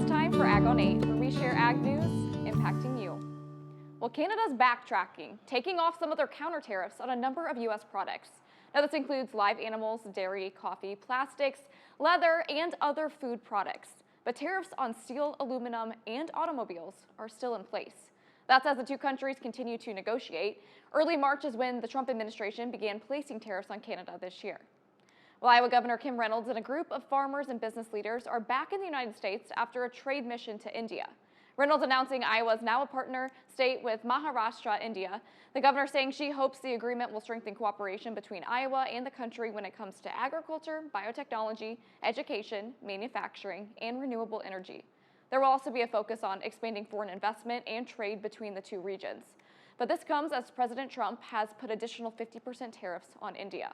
it's time for Ag on 8, where we share ag news impacting you. Well, Canada's backtracking, taking off some of their counter tariffs on a number of U.S. products. Now, this includes live animals, dairy, coffee, plastics, leather, and other food products. But tariffs on steel, aluminum, and automobiles are still in place. That's as the two countries continue to negotiate. Early March is when the Trump administration began placing tariffs on Canada this year. Well, Iowa Governor Kim Reynolds and a group of farmers and business leaders are back in the United States after a trade mission to India. Reynolds announcing Iowa is now a partner state with Maharashtra, India. The governor saying she hopes the agreement will strengthen cooperation between Iowa and the country when it comes to agriculture, biotechnology, education, manufacturing, and renewable energy. There will also be a focus on expanding foreign investment and trade between the two regions. But this comes as President Trump has put additional 50% tariffs on India.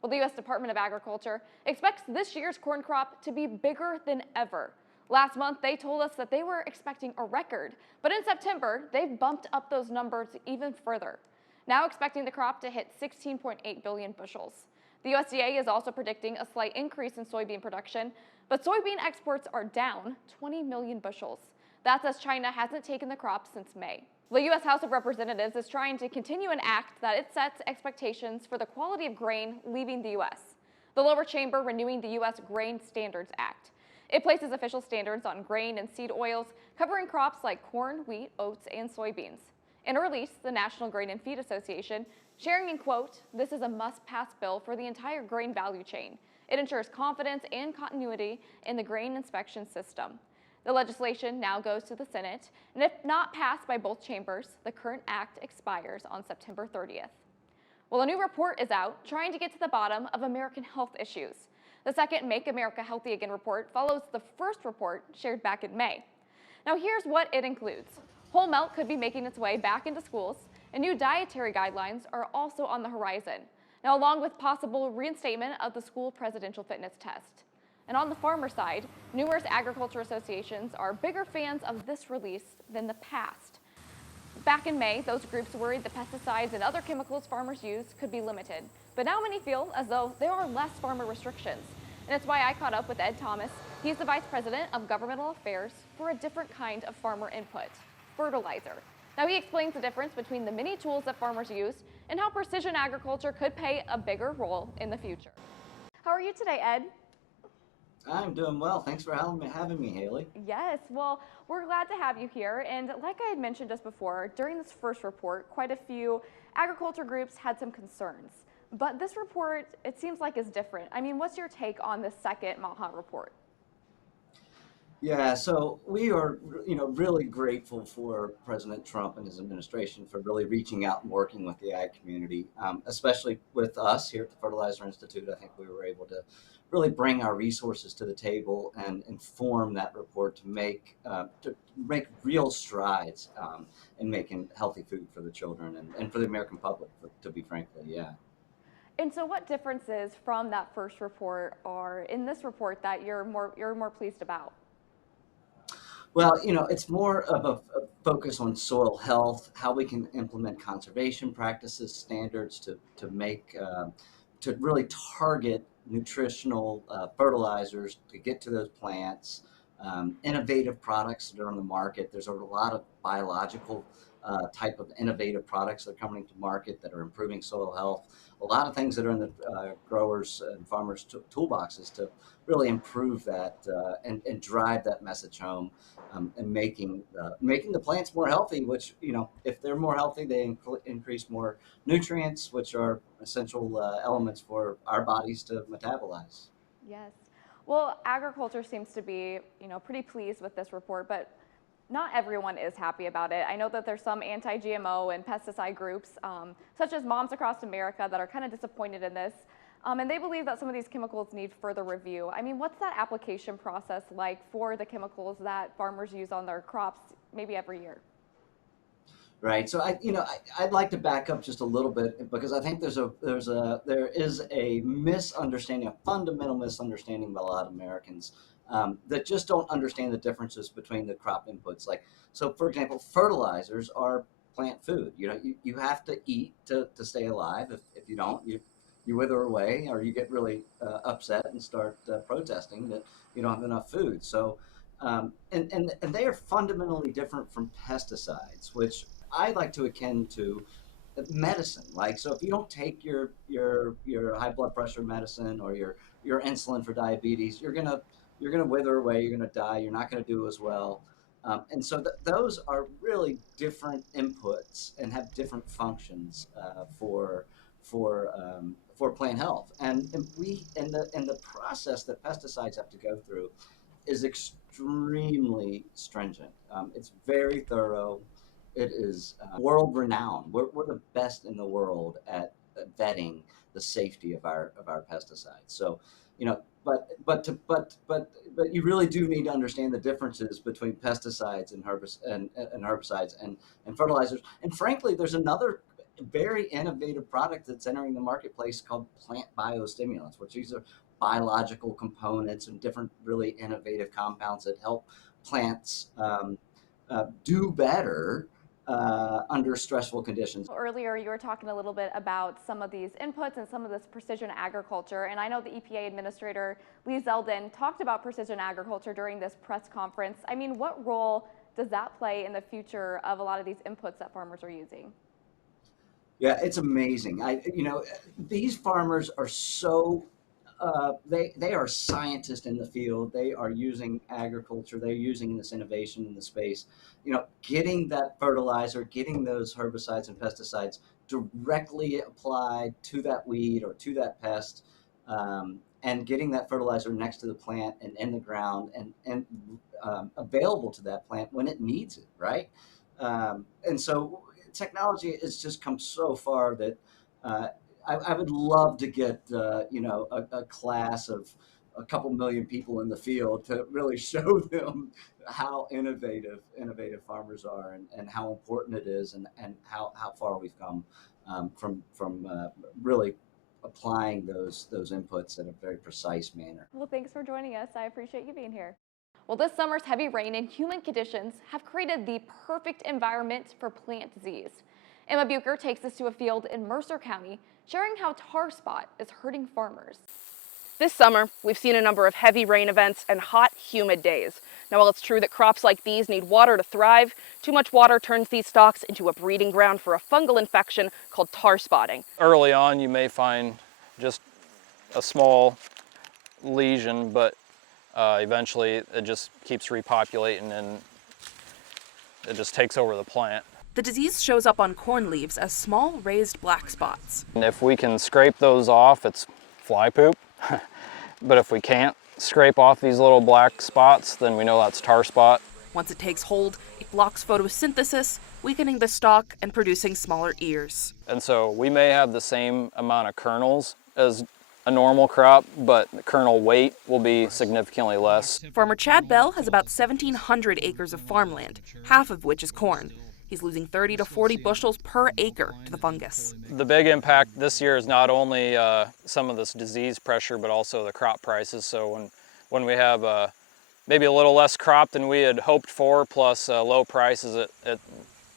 Well, the U.S. Department of Agriculture expects this year's corn crop to be bigger than ever. Last month, they told us that they were expecting a record, but in September, they've bumped up those numbers even further, now expecting the crop to hit 16.8 billion bushels. The USDA is also predicting a slight increase in soybean production, but soybean exports are down 20 million bushels. That's as China hasn't taken the crop since May. The U.S. House of Representatives is trying to continue an act that it sets expectations for the quality of grain leaving the U.S. The lower chamber renewing the U.S. Grain Standards Act. It places official standards on grain and seed oils, covering crops like corn, wheat, oats, and soybeans. In a release, the National Grain and Feed Association sharing in quote, "This is a must-pass bill for the entire grain value chain. It ensures confidence and continuity in the grain inspection system." The legislation now goes to the Senate, and if not passed by both chambers, the current act expires on September 30th. Well, a new report is out trying to get to the bottom of American health issues. The second Make America Healthy Again report follows the first report shared back in May. Now, here's what it includes. Whole milk could be making its way back into schools, and new dietary guidelines are also on the horizon. Now, along with possible reinstatement of the school presidential fitness test. And on the farmer side, numerous agriculture associations are bigger fans of this release than the past. Back in May, those groups worried the pesticides and other chemicals farmers use could be limited. But now many feel as though there are less farmer restrictions. And it's why I caught up with Ed Thomas. He's the Vice President of Governmental Affairs for a different kind of farmer input, fertilizer. Now he explains the difference between the many tools that farmers use and how precision agriculture could play a bigger role in the future. How are you today, Ed? I'm doing well. Thanks for having me, Haley. Yes, well, we're glad to have you here. And like I had mentioned just before, during this first report, quite a few agriculture groups had some concerns. But this report, it seems like, is different. I mean, what's your take on the second MAHA report? Yeah, so we are, really grateful for President Trump and his administration for really reaching out and working with the ag community, especially with us here at the Fertilizer Institute. I think we were able to really bring our resources to the table and inform that report to make real strides in making healthy food for the children and for the American public, to be frankly, yeah. And so what differences from that first report are in this report that you're more pleased about? Well, it's more of a focus on soil health, how we can implement conservation practices, standards to make to really target nutritional fertilizers to get to those plants, innovative products that are on the market. There's a lot of biological type of innovative products that are coming to market that are improving soil health. A lot of things that are in the growers and farmers toolboxes to really improve that and drive that message home, and making the plants more healthy, which, if they're more healthy, they increase more nutrients, which are essential elements for our bodies to metabolize. Yes. Well, agriculture seems to be, pretty pleased with this report, but not everyone is happy about it. I know that there's some anti-GMO and pesticide groups, such as Moms Across America, that are kind of disappointed in this. And they believe that some of these chemicals need further review. I mean, what's that application process like for the chemicals that farmers use on their crops maybe every year? Right. So I'd like to back up just a little bit because I think there is a misunderstanding, a fundamental misunderstanding by a lot of Americans that just don't understand the differences between the crop inputs. So for example, fertilizers are plant food. You have to eat to stay alive. If you don't, you wither away, or you get really upset and start protesting that you don't have enough food. So And they are fundamentally different from pesticides, which I like to akin to medicine. Like, so if you don't take your high blood pressure medicine or your insulin for diabetes, you're gonna wither away. You're gonna die. You're not gonna do as well. And so those are really different inputs and have different functions for plant health. And the process that pesticides have to go through is extremely stringent. It's very thorough. It is world renowned. We're the best in the world at vetting the safety of our pesticides. So, but you really do need to understand the differences between pesticides and herbicides and fertilizers. And frankly, there's another very innovative product that's entering the marketplace called plant biostimulants, which these are biological components and different really innovative compounds that help plants do better under stressful conditions. Earlier, you were talking a little bit about some of these inputs and some of this precision agriculture, and I know the EPA Administrator Lee Zeldin talked about precision agriculture during this press conference. I mean, what role does that play in the future of a lot of these inputs that farmers are using? Yeah, it's amazing. These farmers are so they are scientists in the field. They are using agriculture. They're using this innovation in the space. Getting that fertilizer, getting those herbicides and pesticides directly applied to that weed or to that pest, and getting that fertilizer next to the plant and in the ground and available to that plant when it needs it, right? And so technology has just come so far that I would love to get a class of a couple million people in the field to really show them how innovative farmers are and how important it is and how far we've come from really applying those inputs in a very precise manner. Well, thanks for joining us. I appreciate you being here. Well, this summer's heavy rain and humid conditions have created the perfect environment for plant disease. Emma Bucher takes us to a field in Mercer County, sharing how tar spot is hurting farmers. This summer, we've seen a number of heavy rain events and hot, humid days. Now, while it's true that crops like these need water to thrive, too much water turns these stalks into a breeding ground for a fungal infection called tar spotting. Early on, you may find just a small lesion, but eventually it just keeps repopulating and it just takes over the plant. The disease shows up on corn leaves as small raised black spots. And if we can scrape those off, it's fly poop. But if we can't scrape off these little black spots, then we know that's tar spot. Once it takes hold, it blocks photosynthesis, weakening the stalk and producing smaller ears. And so we may have the same amount of kernels as a normal crop, but the kernel weight will be significantly less. Farmer Chad Bell has about 1,700 acres of farmland, half of which is corn. He's losing 30 to 40 bushels per acre to the fungus. The big impact this year is not only some of this disease pressure, but also the crop prices. So when we have maybe a little less crop than we had hoped for, plus low prices, it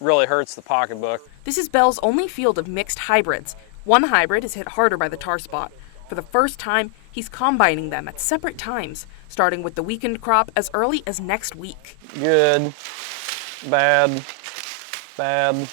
really hurts the pocketbook. This is Bell's only field of mixed hybrids. One hybrid is hit harder by the tar spot. For the first time, he's combining them at separate times, starting with the weakened crop as early as next week. Good, bad, bad,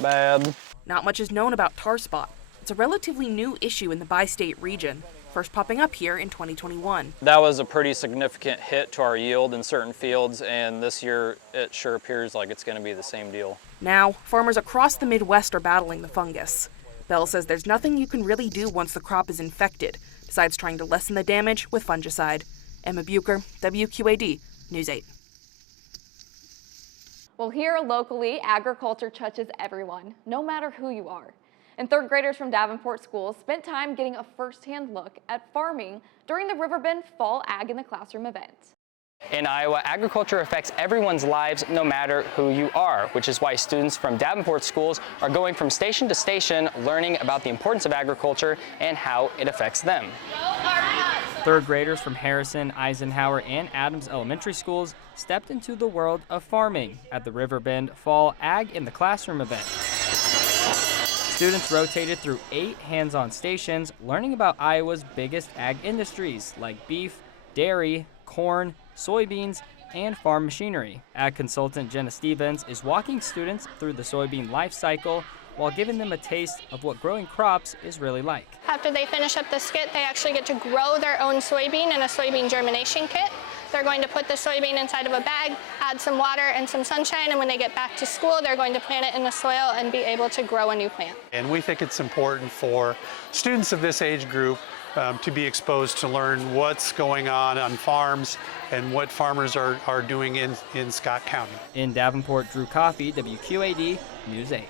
bad. Not much is known about tar spot. It's a relatively new issue in the bi-state region, first popping up here in 2021. That was a pretty significant hit to our yield in certain fields, and this year it sure appears like it's going to be the same deal. Now, farmers across the Midwest are battling the fungus. Bell says there's nothing you can really do once the crop is infected, besides trying to lessen the damage with fungicide. Emma Bucher, WQAD, News 8. Well, here locally, agriculture touches everyone, no matter who you are. And third graders from Davenport schools spent time getting a first-hand look at farming during the Riverbend Fall Ag in the Classroom event. In Iowa, agriculture affects everyone's lives no matter who you are, which is why students from Davenport schools are going from station to station learning about the importance of agriculture and how it affects them. Third graders from Harrison, Eisenhower, and Adams elementary schools stepped into the world of farming at the Riverbend Fall Ag in the Classroom event. Students rotated through 8 hands-on stations learning about Iowa's biggest ag industries like beef, dairy, corn, soybeans, and farm machinery. Ag consultant Jenna Stevens is walking students through the soybean life cycle while giving them a taste of what growing crops is really like. After they finish up the skit, they actually get to grow their own soybean in a soybean germination kit. They're going to put the soybean inside of a bag, add some water and some sunshine, and when they get back to school, they're going to plant it in the soil and be able to grow a new plant. And we think it's important for students of this age group to be exposed to learn what's going on farms and what farmers are doing in Scott County. In Davenport, Drew Coffey, WQAD News 8.